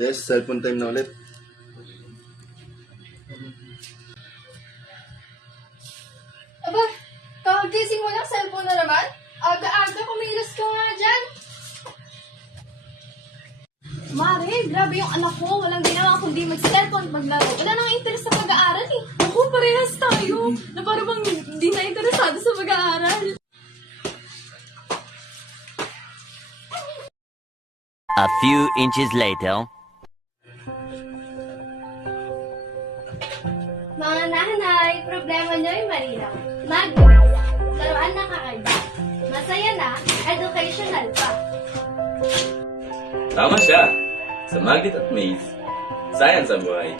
Yes, cellphone time na ulit. Aba, kakagising mo ng cellphone na naman? Aga-aga, kumilos ka nga dyan. Mare, grabe yung anak mo. Walang ginawa kundi mag-cellphone at maglaro. Wala nang interest sa pag-aaral eh. Ako, parehas tayo. Na parang bang hindi na interesado sa pag-aaral. A few inches later. Mga nanay, problema nyo ay malinaw. Mag-math, laruan na kakaiba. Masaya na, educational pa. Tama siya! Sa Magnet at Maze, science ang buhay.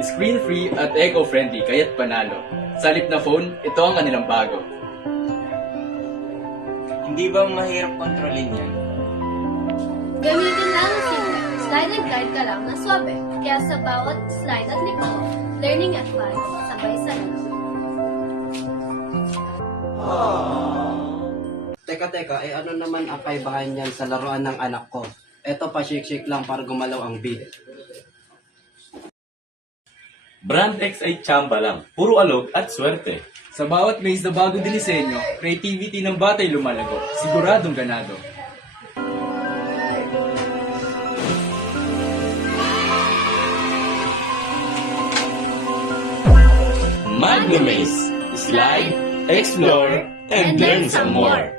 Screen-free at eco-friendly kaya't panalo. Sa halip na phone, ito ang kanilang bago. Hindi ba mahirap kontrolin yan? Gamitin lang ang finger. Slide and glide ka lang na swabe. Kaya sa bawat slide at liko, learning at fun, sabay sa laro. Teka, ano naman ang kaibahan yan sa laruan ng anak ko? Eto pa shake-shake lang para gumalaw ang beat. Brand X ay tsamba lang, puro alog at swerte. Sa bawat maze na bagong dinisenyo, creativity ng batay lumalago. Siguradong ganado. Magnet Maze, slide, explore, and learn some more.